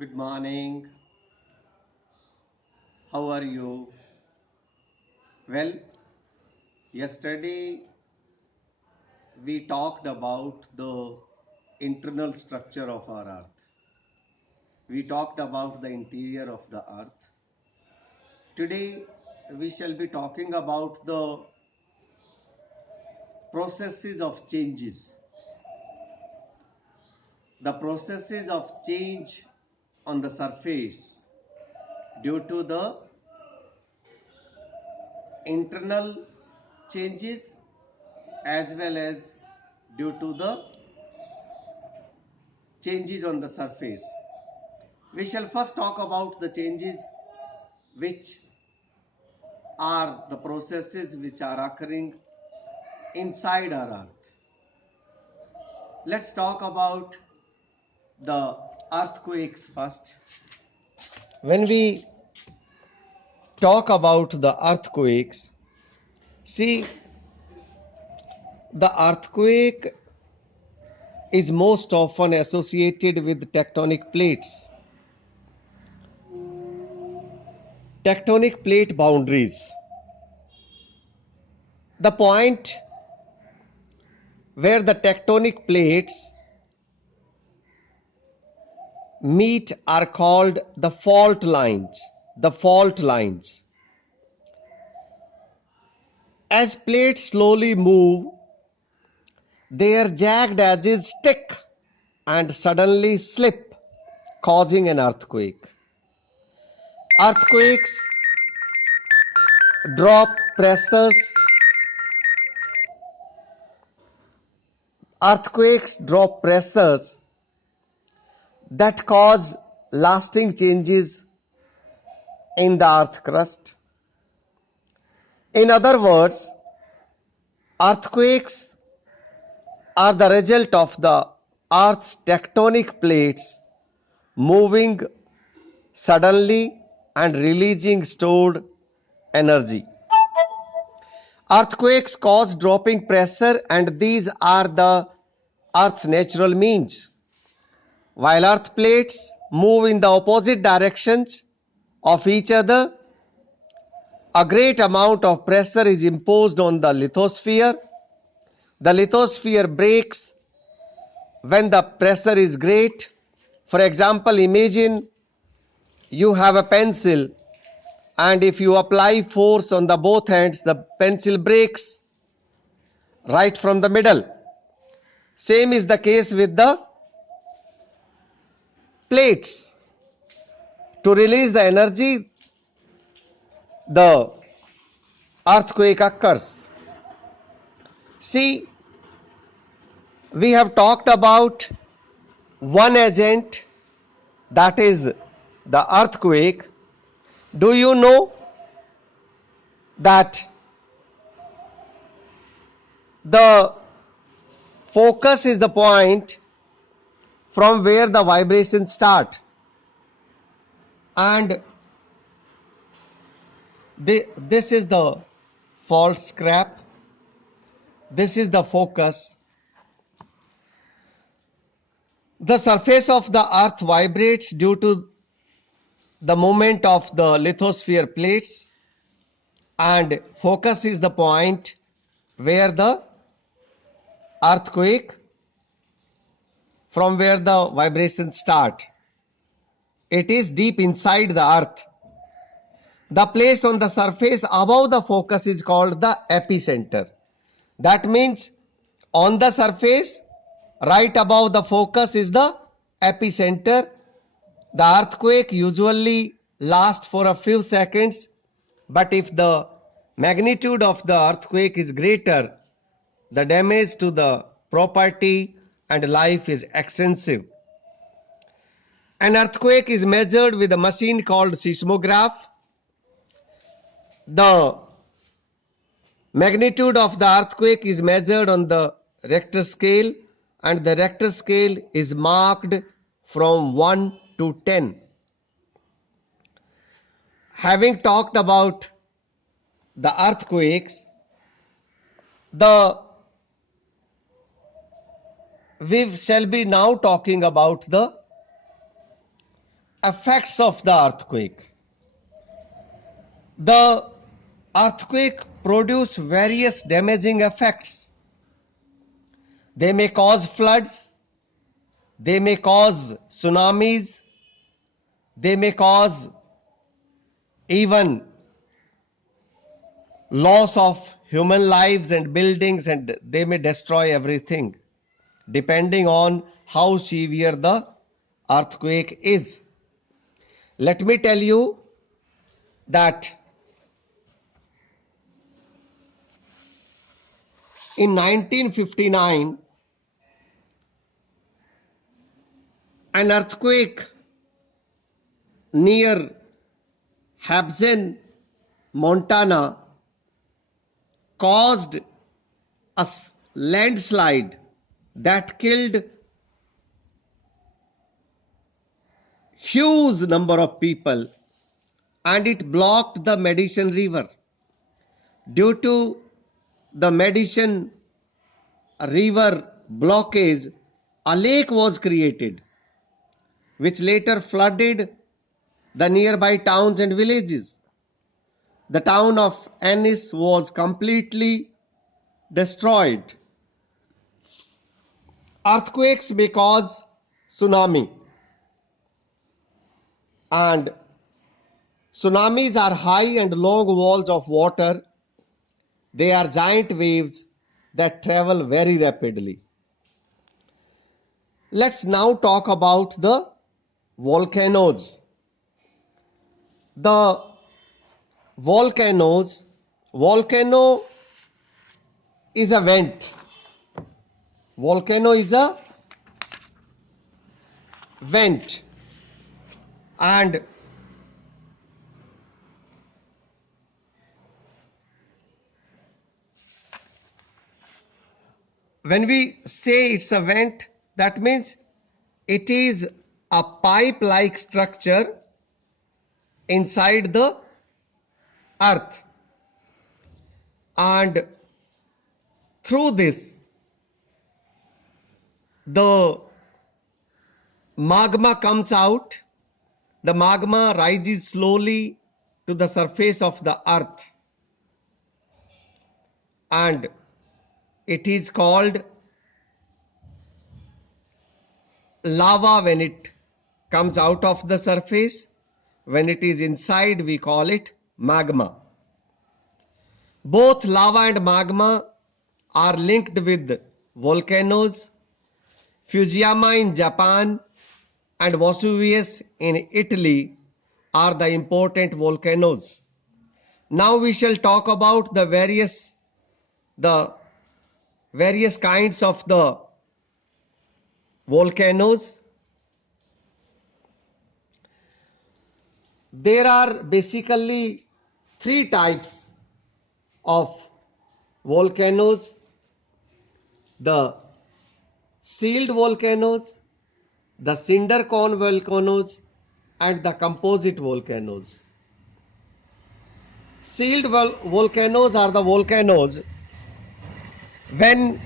Good morning. How are you? Well, yesterday we talked about the internal structure of our earth. We talked about the interior of the earth. Today we shall be talking about the processes of changes. The processes of change on the surface due to the internal changes as well as due to the changes on the surface. We shall first talk about the changes which are the processes which are occurring inside our earth. Let's talk about the earthquakes first. When we talk about the earthquakes, see, the earthquake is most often associated with tectonic plates. Tectonic plate boundaries. The point where the tectonic plates meet are called the fault lines. The fault lines. As plates slowly move, their jagged edges stick and suddenly slip, causing an earthquake. Earthquakes drop pressures. Earthquakes drop pressures that cause lasting changes in the earth crust. In other words, earthquakes are the result of the earth's tectonic plates moving suddenly and releasing stored energy. Earthquakes cause dropping pressure, and these are the Earth's natural means. While Earth plates move in the opposite directions of each other, a great amount of pressure is imposed on the lithosphere. The lithosphere breaks when the pressure is great. For example, imagine you have a pencil, and if you apply force on the both ends, the pencil breaks right from the middle. Same is the case with the plates. To release the energy, the earthquake occurs. See, we have talked about one agent, that is the earthquake. Do you know that the focus is the point from where the vibrations start, and this is the fault scrap, this is the focus. The surface of the earth vibrates due to the movement of the lithosphere plates, and focus is the point where the earthquake, from where the vibrations start. It is deep inside the earth. The place on the surface above the focus is called the epicenter. That means on the surface right above the focus is the epicenter. The earthquake usually lasts for a few seconds, but if the magnitude of the earthquake is greater, the damage to the property and life is extensive. An earthquake is measured with a machine called seismograph. The magnitude of the earthquake is measured on the Richter scale, and the Richter scale is marked from 1 to 10. Having talked about the earthquakes, we shall be now talking about the effects of the earthquake. The earthquake produce various damaging effects. They may cause floods, they may cause tsunamis, they may cause even loss of human lives and buildings, and they may destroy everything depending on how severe the earthquake is. Let me tell you that in 1959, an earthquake near Habsen, Montana, caused a landslide that killed huge number of people, and it blocked the Madison River. Due to the Madison River blockage, a lake was created, which later flooded the nearby towns and villages. The town of Ennis was completely destroyed. Earthquakes may cause tsunami, and tsunamis are high and long walls of water. They are giant waves that travel very rapidly. Let's now talk about the volcanoes. The volcano is a vent. Volcano is a vent, and when we say it's a vent, that means it is a pipe-like structure inside the earth, and through this the magma comes out. The magma rises slowly to the surface of the earth, and it is called lava when it comes out of the surface. When it is inside, we call it magma. Both lava and magma are linked with volcanoes. Fujiyama in Japan and Vesuvius in Italy are the important volcanoes. Now we shall talk about the various kinds of the volcanoes. There are basically three types of volcanoes: the sealed volcanoes, the cinder cone volcanoes, and the composite volcanoes. Sealed volcanoes are the volcanoes when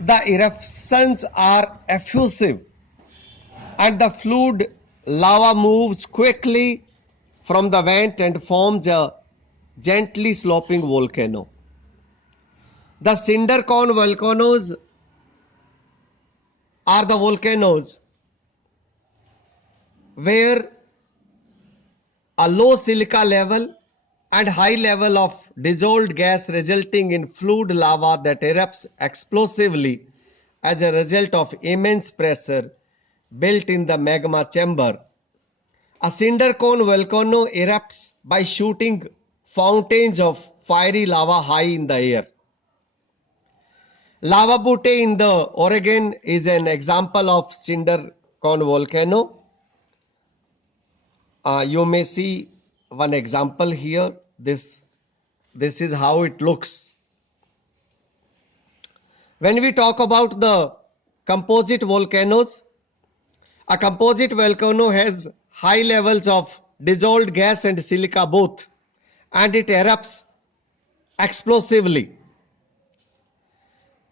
the eruptions are effusive and the fluid lava moves quickly from the vent and forms a gently sloping volcano. The cinder cone volcanoes are the volcanoes where a low silica level and high level of dissolved gas resulting in fluid lava that erupts explosively as a result of immense pressure built in the magma chamber. A cinder cone volcano erupts by shooting fountains of fiery lava high in the air. Lava Butte in the Oregon is an example of cinder cone volcano. You may see one example here. This is how it looks. When we talk about the composite volcanoes, a composite volcano has high levels of dissolved gas and silica both, and it erupts explosively.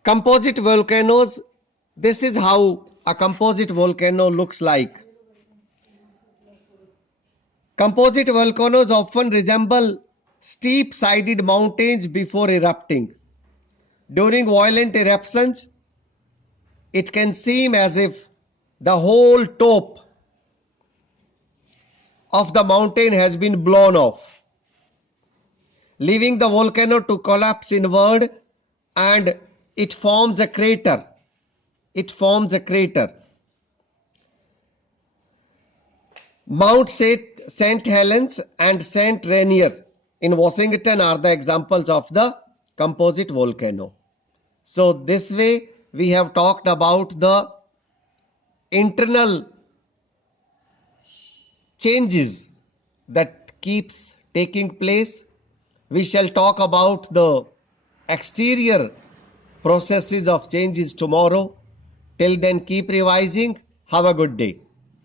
Composite volcanoes, this is how a composite volcano looks like. Composite volcanoes often resemble steep-sided mountains before erupting. During violent eruptions, it can seem as if the whole top of the mountain has been blown off, leaving the volcano to collapse inward, and it forms a crater. Mount St. Helens and St. Rainier in Washington are the examples of the composite volcano. So this way we have talked about the internal changes that keeps taking place. We shall talk about the exterior processes of changes tomorrow. Till then, keep revising. Have a good day.